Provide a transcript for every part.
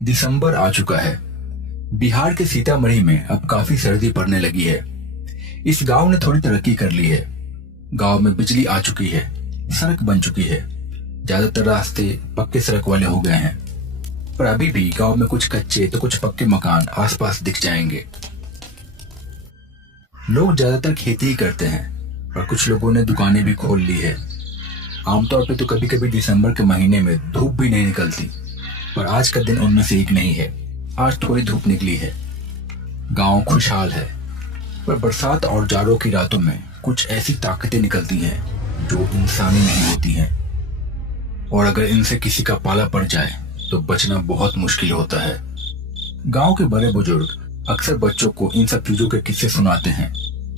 दिसंबर आ चुका है। बिहार के सीतामढ़ी में अब काफी सर्दी पड़ने लगी है। इस गांव ने थोड़ी तरक्की कर ली है। गांव में बिजली आ चुकी है, सड़क बन चुकी है, ज्यादातर रास्ते पक्के सड़क वाले हो गए हैं। पर अभी भी गांव में कुछ कच्चे तो कुछ पक्के मकान आसपास दिख जाएंगे। लोग ज्यादातर खेती ही करते हैं, पर कुछ लोगों ने दुकानें भी खोल ली है। आमतौर पे तो कभी कभी दिसंबर के महीने में धूप भी नहीं निकलती, पर आज का दिन उनमें से एक नहीं है। आज थोड़ी धूप निकली है। गांव खुशहाल है, पर बरसात और जाड़ों की रातों में कुछ ऐसी ताकतें निकलती हैं जो इंसानी नहीं होती हैं, और अगर इनसे किसी का पाला पड़ जाए तो बचना बहुत मुश्किल होता है। गांव के बड़े बुजुर्ग अक्सर बच्चों को इन सब चीजों के किस्से सुनाते हैं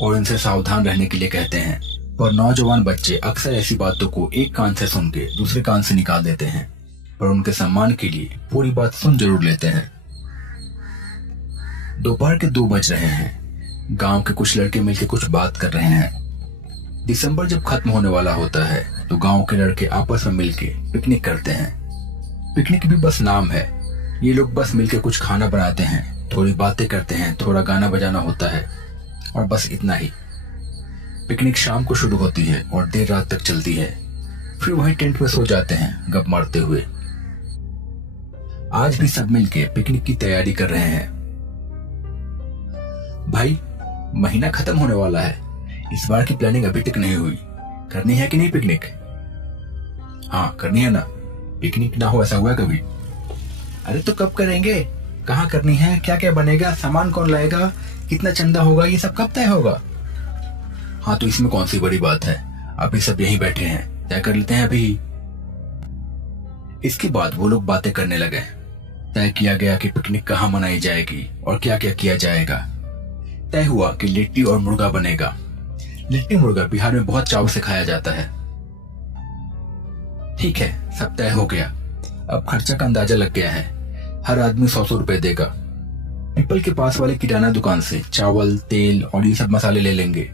और इनसे सावधान रहने के लिए कहते हैं, पर नौजवान बच्चे अक्सर ऐसी बातों को एक कान से सुन के दूसरे कान से निकाल देते हैं, पर उनके सम्मान के लिए पूरी बात सुन जरूर लेते हैं। दोपहर के 2 बज रहे हैं। गांव के कुछ लड़के मिलकर कुछ बात कर रहे हैं। दिसंबर जब खत्म होने वाला होता है तो गांव के लड़के आपस में मिलकर पिकनिक करते हैं। पिकनिक भी बस नाम है। ये लोग बस मिलकर कुछ खाना बनाते हैं, थोड़ी बातें करते हैं, थोड़ा गाना बजाना होता है और बस इतना ही। पिकनिक शाम को शुरू होती है और देर रात तक चलती है। फिर वहीं टेंट में सो जाते हैं गप मारते हुए। आज भी सब मिलके पिकनिक की तैयारी कर रहे हैं। भाई, महीना खत्म होने वाला है। इस बार की प्लानिंग अभी तक नहीं हुई। करनी है कि नहीं पिकनिक? हाँ, करनी है ना। पिकनिक ना हो ऐसा हुआ कभी? अरे तो कब करेंगे? कहाँ करनी है? क्या क्या बनेगा? सामान कौन लाएगा? कितना चंदा होगा? ये सब कब तय होगा? हाँ, तो इसमें कौन सी बड़ी बात है। अभी सब यहीं बैठे हैं, तय कर लेते हैं अभी। इसके बाद वो लोग बातें करने लगे। तय किया गया कि पिकनिक कहाँ मनाई जाएगी और क्या क्या किया जाएगा। तय हुआ कि लिट्टी और मुर्गा बनेगा। लिट्टी मुर्गा बिहार में बहुत चाव से खाया जाता है। ठीक है, सब तय हो गया। अब खर्चा का अंदाजा लग गया है। हर आदमी 100-100 रुपए देगा। पीपल के पास वाले किराना दुकान से चावल, तेल और ये सब मसाले ले लेंगे।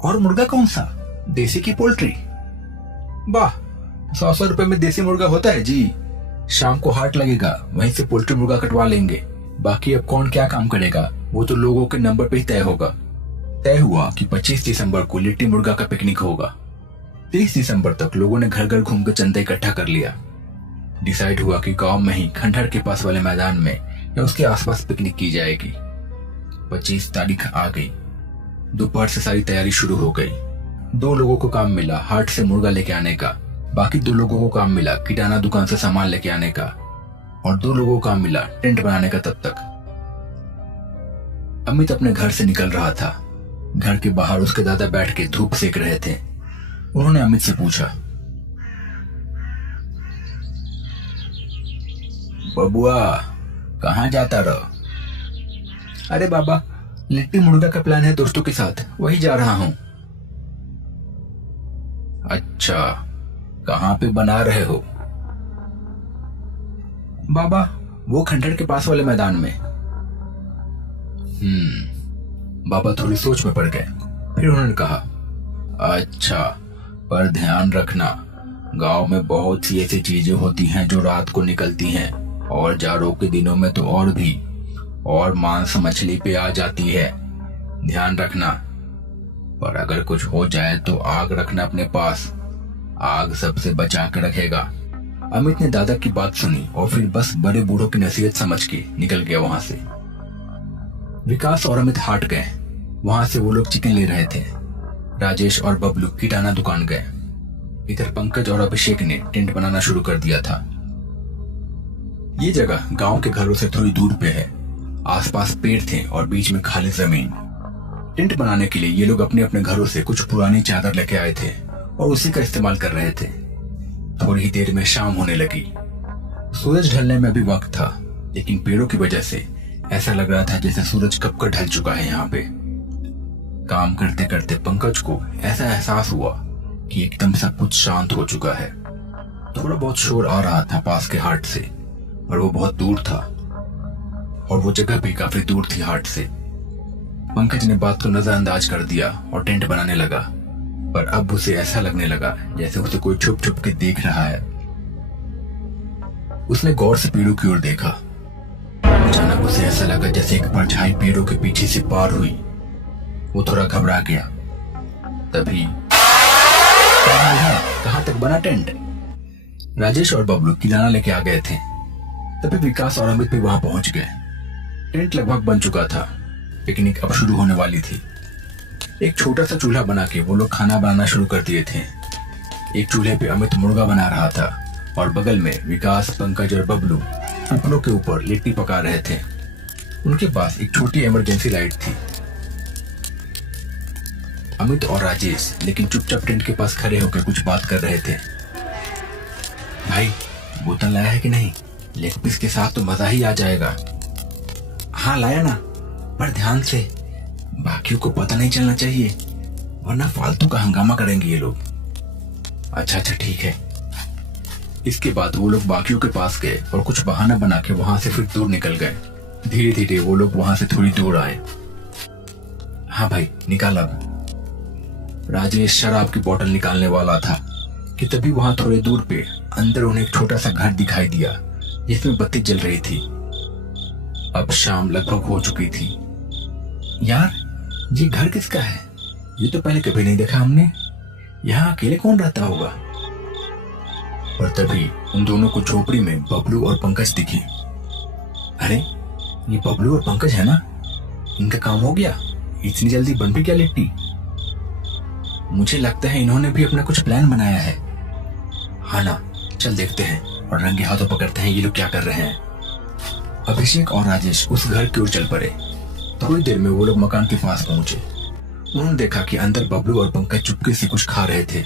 और मुर्गा कौन सा? देसी की पोल्ट्री? वाह, 100-100 रुपए में देसी मुर्गा होता है जी। शाम को हाट लगेगा, वहीं से पोल्ट्री मुर्गा कटवा लेंगे। बाकी अब कौन क्या काम करेगा वो तो लोगों के नंबर पे ही तय होगा। तय हुआ कि 25 दिसंबर को लिट्टी मुर्गा का पिकनिक होगा। 30 दिसंबर तक लोगों ने घर घर घूम कर चंदा इकट्ठा कर लिया। डिसाइड हुआ कि गांव में ही खंडहर के पास वाले मैदान में या उसके आसपास पिकनिक की जाएगी। 25 तारीख आ गई। दोपहर से सारी तैयारी शुरू हो गई। 2 लोगों को काम मिला हाट से मुर्गा लेके आने का। बाकी 2 लोगों को काम मिला किराना दुकान से सामान लेके आने का, और 2 लोगों को काम मिला टेंट बनाने का। तब तक अमित अपने घर से निकल रहा था। घर के बाहर उसके दादा बैठ के धूप सेक रहे थे। उन्होंने अमित से पूछा, बबुआ कहाँ जाता रहो? अरे बाबा, लिट्टी मुर्गा का प्लान है दोस्तों के साथ, वही जा रहा हूं। अच्छा, कहाँ पे बना रहे हो? बाबा, वो खंडहर के पास वाले मैदान में। बाबा थोड़ी सोच में पड़ गए। फिर उन्होंने कहा, अच्छा, पर ध्यान रखना, गांव में बहुत सी ऐसी चीजें होती हैं जो रात को निकलती हैं, और जाड़ों के दिनों में तो और भी, और मांस मछली पे आ जाती है। ध्यान रखना। पर अगर कुछ हो जाए तो आग रखना अपने पास। आग सबसे बचा के रखेगा। अमित ने दादा की बात सुनी और फिर बस बड़े बूढ़ों की नसीहत समझ के निकल गया वहां से। विकास और अमित हाट गए। वहां से वो लोग चिकन ले रहे थे। राजेश और बबलू किराना दुकान गए। इधर पंकज और अभिषेक ने टेंट बनाना शुरू कर दिया था। ये जगह गांव के घरों से थोड़ी दूर पे है। आसपास पेड़ थे और बीच में खाली जमीन। टेंट बनाने के लिए ये लोग अपने अपने घरों से कुछ पुरानी चादर लेके आए थे और उसी का इस्तेमाल कर रहे थे। थोड़ी ही देर में शाम होने लगी। सूरज ढलने में भी वक्त था, लेकिन पेड़ों की वजह से ऐसा लग रहा था जैसे सूरज कब का ढल चुका है यहाँ पे। काम करते करते पंकज को ऐसा एहसास हुआ कि एकदम सब कुछ शांत हो चुका है। थोड़ा बहुत शोर आ रहा था पास के हाट से, पर वो बहुत दूर था, और वो जगह भी काफी दूर थी हाट से। पंकज ने बात को नजरअंदाज कर दिया और टेंट बनाने लगा, पर अब उसे ऐसा लगने लगा जैसे उसे कोई छुप छुप के देख रहा है। उसने गौर से पेड़ों की ओर देखा। अचानक उसे ऐसा लगा जैसे एक परछाई पेड़ों के पीछे से पार हुई। वो थोड़ा घबरा गया। तभी क्या हाल है? कहाँ तक बना टेंट? राजेश और बबलू किराना लेके आ गए थे। तभी विकास और अमित भी वहां पहुंच गए। टेंट लगभग बन चुका था। पिकनिक अब शुरू होने वाली थी। एक छोटा सा चूल्हा बना के वो लोग खाना बनाना शुरू कर दिए थे। एक चूल्हे पे अमित मुर्गा बना रहा था और बगल में विकास, पंकज और बबलू उपलों के ऊपर लिट्टी पका रहे थे। उनके पास एक छोटी इमरजेंसी लाइट थी। अमित और राजेश लेकिन चुपचाप टेंट के पास खड़े होकर कुछ बात कर रहे थे। भाई, बोतल लाया है कि नहीं? लेग पीस के साथ तो मजा ही आ जाएगा। हाँ लाया ना, पर ध्यान से, बाकियों को पता नहीं चलना चाहिए, वरना फालतू का हंगामा करेंगे ये लोग। अच्छा ठीक है। इसके बाद वो लोग बाकियों के पास गए और कुछ बहाना बना के वहां से फिर दूर निकल गए। धीरे धीरे वो लोग वहां से थोड़ी दूर आए। हाँ भाई, निकाल अब। राजेश शराब की बोतल निकालने वाला था कि तभी वहां थोड़े दूर पे अंदर उन्हें एक छोटा सा घर दिखाई दिया जिसमें बत्ती जल रही थी। अब शाम लगभग हो चुकी थी। यार, ये घर किसका है? ये तो पहले कभी नहीं देखा हमने। यहाँ अकेले कौन रहता होगा? और तभी उन दोनों को झोपड़ी में बबलू और पंकज दिखी। अरे, ये बबलू और पंकज है ना? इनका काम हो गया? इतनी जल्दी बन भी गया लिट्टी? मुझे लगता है इन्होंने भी अपना कुछ प्लान बनाया है। हाँ ना, चल देखते हैं और रंगे हाथों पकड़ते हैं ये लोग क्या कर रहे हैं। अभिषेक और राजेश उस घर की ओर चल पड़े। थोड़ी देर में वो लोग मकान के पास पहुंचे। उन्होंने देखा कि अंदर बबलू और पंकज चुपके से कुछ खा रहे थे।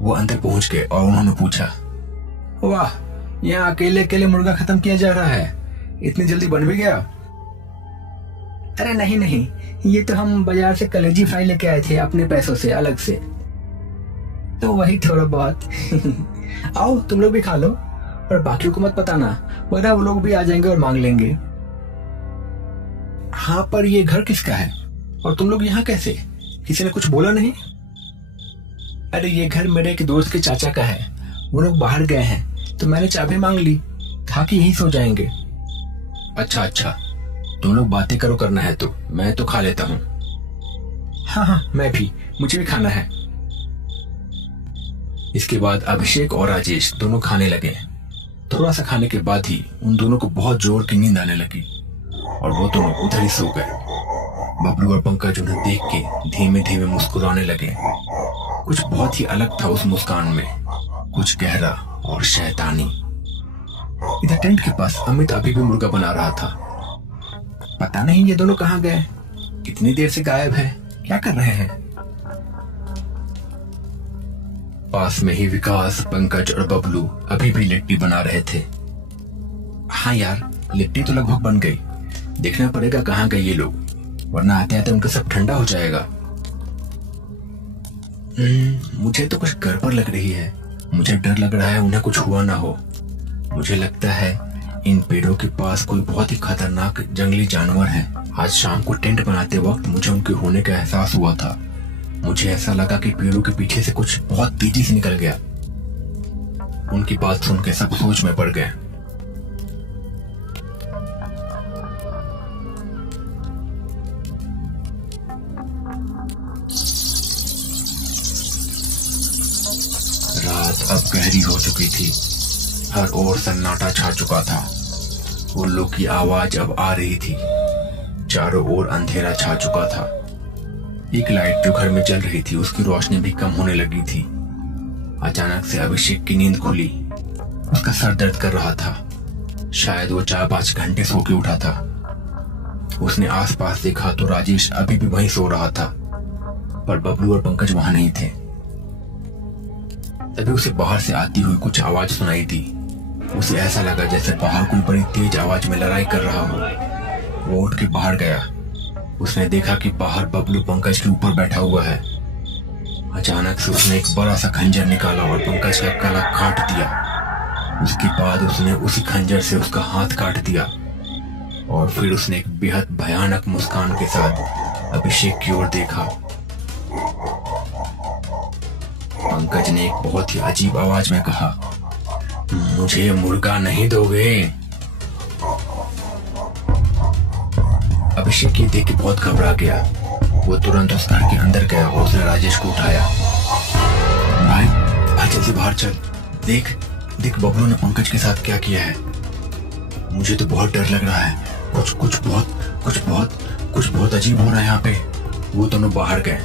वो अंदर पहुंच गए और उन्होंने पूछा, वाह, यहाँ अकेले अकेले मुर्गा खत्म किया जा रहा है? इतनी जल्दी बन भी गया? अरे नहीं, ये तो हम बाजार से कलेजी फ्राई लेके आए थे अपने पैसों से अलग से, तो वही थोड़ा बहुत। आओ तुम लोग भी खा लो, और बाकियों को मत बताना, वरना वो लोग भी आ जाएंगे और मांग लेंगे। हाँ, पर ये घर किसका है और तुम लोग यहाँ कैसे? किसी ने कुछ बोला नहीं? अरे, ये घर मेरे एक दोस्त के चाचा का है। वो लोग बाहर गए हैं तो मैंने चाबी मांग ली, खा के यहीं सो जाएंगे। अच्छा, तुम लोग बातें करो, करना है तो मैं तो खा लेता हूँ। हाँ, मैं भी, मुझे भी खाना है। इसके बाद अभिषेक और राजेश दोनों खाने लगे। थोड़ा सा खाने के बाद ही उन दोनों को बहुत जोर की नींद आने लगी और वो दोनों उधर ही सो गए। बबलू और पंकज उन्हें देख के धीमे धीमे मुस्कुराने लगे। कुछ बहुत ही अलग था उस मुस्कान में, कुछ गहरा और शैतानी। इधर टेंट के पास अमित अभी भी मुर्गा बना रहा था। पता नहीं ये दोनों कहाँ गए, कितनी देर से गायब है, क्या कर रहे हैं? पास में ही विकास, पंकज और बबलू अभी भी लिट्टी बना रहे थे। हाँ यार, लिट्टी तो लगभग बन गई। देखना पड़ेगा कहाँ गए ये लोग, वरना आते आते उनका सब ठंडा हो जाएगा। मुझे तो कुछ गड़बड़ लग रही है। मुझे डर लग रहा है उन्हें कुछ हुआ ना हो। मुझे लगता है इन पेड़ों के पास कोई बहुत ही खतरनाक जंगली जानवर है। आज शाम को टेंट बनाते वक्त मुझे उनके होने का एहसास हुआ था। मुझे ऐसा लगा कि पेड़ों के पीछे से कुछ बहुत तेजी से निकल गया। उनकी बात सुन के सब सोच में पड़ गए। रात अब गहरी हो चुकी थी। हर ओर सन्नाटा छा चुका था। उल्लू की आवाज अब आ रही थी। चारों ओर अंधेरा छा चुका था। एक लाइट जो घर में जल रही थी उसकी रोशनी भी कम होने लगी थी। अचानक से अभिषेक की नींद खुली। उसका सर दर्द कर रहा था। शायद वो 4-5 घंटे सो के उठा था। उसने आसपास देखा तो राजेश अभी भी वहीं सो रहा था, पर बबलू और पंकज वहां नहीं थे। तभी उसे बाहर से आती हुई कुछ आवाज सुनाई दी। उसे ऐसा लगा जैसे बाहर कोई बड़ी तेज आवाज में लड़ाई कर रहा हो। वो उठ के बाहर गया। उसने देखा कि बाहर बबलू पंकज के ऊपर बैठा हुआ है। अचानक से उसने एक बड़ा सा खंजर निकाला और पंकज का गला काट दिया। उसके बाद उसने उसी खंजर से उसका हाथ काट दिया और फिर उसने एक बेहद भयानक मुस्कान के साथ अभिषेक की ओर देखा। पंकज ने एक बहुत ही अजीब आवाज में कहा, मुझे मुर्गा नहीं दोगे? अभिषेक ये देख के बहुत घबरा गया। वो तुरंत उस घर के अंदर गया और उसने राजेश को उठाया। भाई भाई जल्दी बाहर चल, देख देख बबलू ने पंकज के साथ क्या किया है। मुझे तो बहुत डर लग रहा है, कुछ बहुत अजीब हो रहा है यहाँ पे। वो दोनों बाहर गए,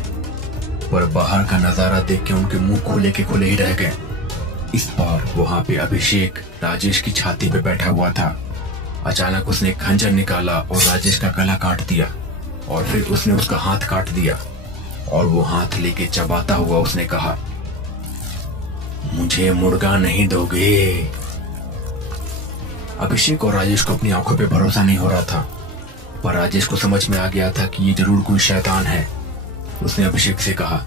पर बाहर का नजारा देख के उनके मुंह खोले के खुले ही रह गए। इस बार वहां पे अभिषेक राजेश की छाती पे बैठा हुआ था। अचानक उसने एक खंजर निकाला और राजेश का गला काट दिया, और फिर उसने उसका हाथ काट दिया, और वो हाथ लेके चबाता हुआ उसने कहा, मुझे मुर्गा नहीं दोगे? अभिषेक और राजेश को अपनी आंखों पे भरोसा नहीं हो रहा था, पर राजेश को समझ में आ गया था कि ये जरूर कोई शैतान है। उसने अभिषेक से कहा,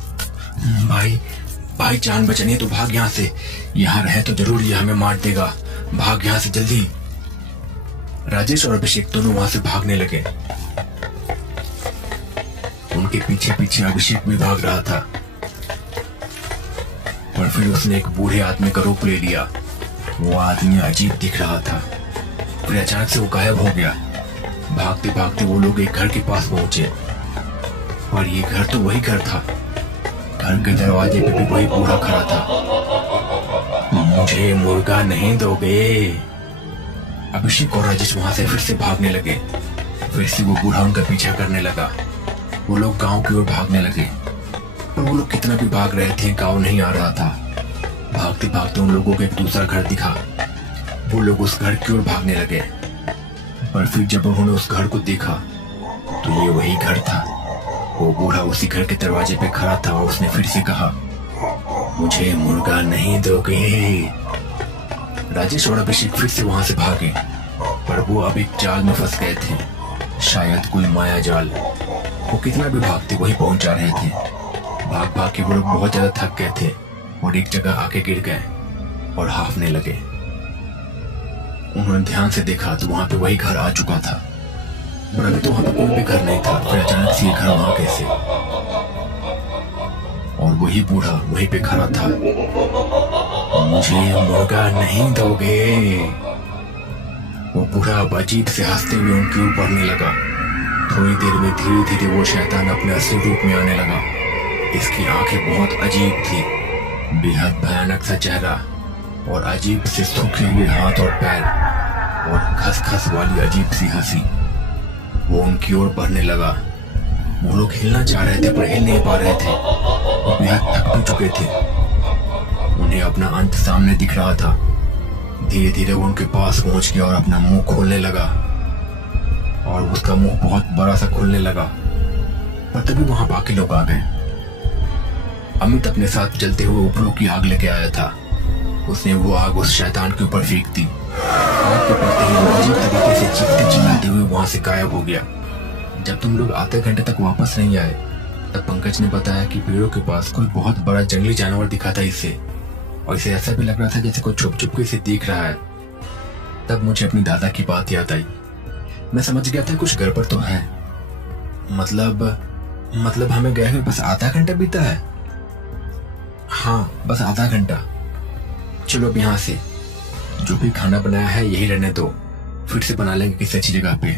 भाई जान बचानी है तो भाग यहाँ से, यहाँ रहे तो जरूर ये हमें मार देगा, भाग यहाँ से जल्दी। राजेश और अभिषेक दोनों वहां से भागने लगे। उनके पीछे पीछे अभिषेक भी भाग रहा था, पर फिर उसने एक बूढ़े आदमी का रूप ले लिया। वो आदमी अजीब दिख रहा था, फिर अचानक से वो गायब हो गया। भागते भागते वो लोग एक घर के पास पहुंचे, और ये घर तो वही घर था। घर के दरवाजे पे भी वही बूढ़ा खड़ा था। मुझे मुर्गा नहीं दोगे? अभिषेक और राजेश वहां से फिर से भागने लगे। फिर से वो बूढ़ा उनका पीछा करने लगा। वो लोग गांव की ओर भागने लगे, पर वो लोग कितना भी भाग रहे थे, गांव नहीं आ रहा था। भागते भागते उन लोगों को एक दूसरा घर दिखा। वो लोग उस घर की ओर भागने लगे, पर फिर जब उन्होंने उस घर को देखा तो ये वही घर था। वो बूढ़ा उसी घर के दरवाजे पे खड़ा था और उसने फिर से कहा, मुझे मुर्गा नहीं दोगे? राजेश और अभिषेक फिर से वहां से भागे, पर वो अब एक जाल में फंस गए थे, शायद कोई माया जाल। वो कितना भी भागते वही पहुंच जा रहे थे। भाग भाग के वो लोग बहुत ज्यादा थक गए थे और एक जगह आके गिर गए और हाफने लगे। उन्होंने ध्यान से देखा तो वहां पे वही घर आ चुका था, पर अभी तो वहां पे कोई भी घर नहीं था। फिर अचानक से ये घर वहां कैसे? और वही बूढ़ा वहीं पे खड़ा था। मुझे मुर्गा नहीं दोगे? वो बूढ़ा अब अजीब से हंसते हुए उनके ऊपर बढ़ने लगा। थोड़ी देर में धीरे धीरे वो शैतान अपने असली रूप में आने लगा। इसकी आंखें बहुत अजीब थी, बेहद भयानक सा चेहरा, और अजीब से सूखे हुए हाथ और पैर, और खसखस वाली अजीब सी हंसी। वो उनकी ओर बढ़ने लगा। वो लोग हिलना चाह रहे थे पर हिल नहीं पा रहे थे। वो बेहद थक भी चुके थे। उन्हें अपना अंत सामने दिख रहा था। धीरे धीरे वो उनके पास पहुंच गया और अपना मुंह खोलने लगा, और उसका मुंह बहुत बड़ा सा खुलने लगा। पर तभी वहां बाकी लोग आ गए। अमित अपने साथ जलते हुए उपलों की आग लेके आया था। उसने वो आग उस शैतान के ऊपर फेंक दी। आग के पड़ते ही वो अजीब तरीके से चीखते चिल्लाते हुए वहां से गायब हो गया। जब तुम लोग आधे घंटे तक वापस नहीं आए, तब पंकज ने बताया कि पेड़ों के पास कोई बहुत बड़ा जंगली जानवर दिखा था इसे, और इसे ऐसा भी लग रहा था जैसे कोई छुप छुप के इसे देख रहा है। तब मुझे अपनी दादा की बात याद आई। मैं समझ गया था कुछ गड़बड़ तो है। मतलब हमें गए हुए बस आधा घंटा बीता है। हाँ, बस आधा घंटा। चलो अब यहाँ से जो भी खाना बनाया है यही रहने दो, फिर से बना लेंगे किसी अच्छी जगह पे।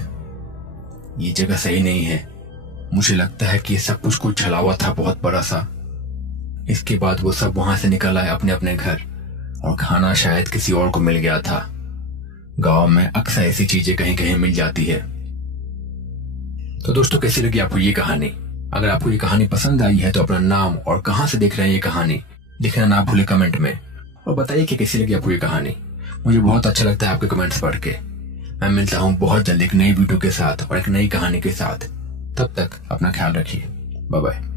ये जगह सही नहीं है। मुझे लगता है कि ये सब कुछ छलावा था बहुत बड़ा सा। इसके बाद वो सब वहां से निकल आए अपने अपने घर, और खाना शायद किसी और को मिल गया था। गांव में अक्सर ऐसी चीजें कहीं कहीं मिल जाती है। तो दोस्तों, कैसी लगी आपको ये कहानी? अगर आपको ये कहानी पसंद आई है तो अपना नाम और कहां से देख रहे हैं ये कहानी लिखना ना भूले कमेंट में, और बताइए कि कैसी लगी आपको ये कहानी। मुझे बहुत अच्छा लगता है आपके कमेंट्स पढ़ के। मैं मिलता हूँ बहुत जल्द एक नई वीडियो के साथ और एक नई कहानी के साथ। तब तक अपना ख्याल रखिए। Bye bye.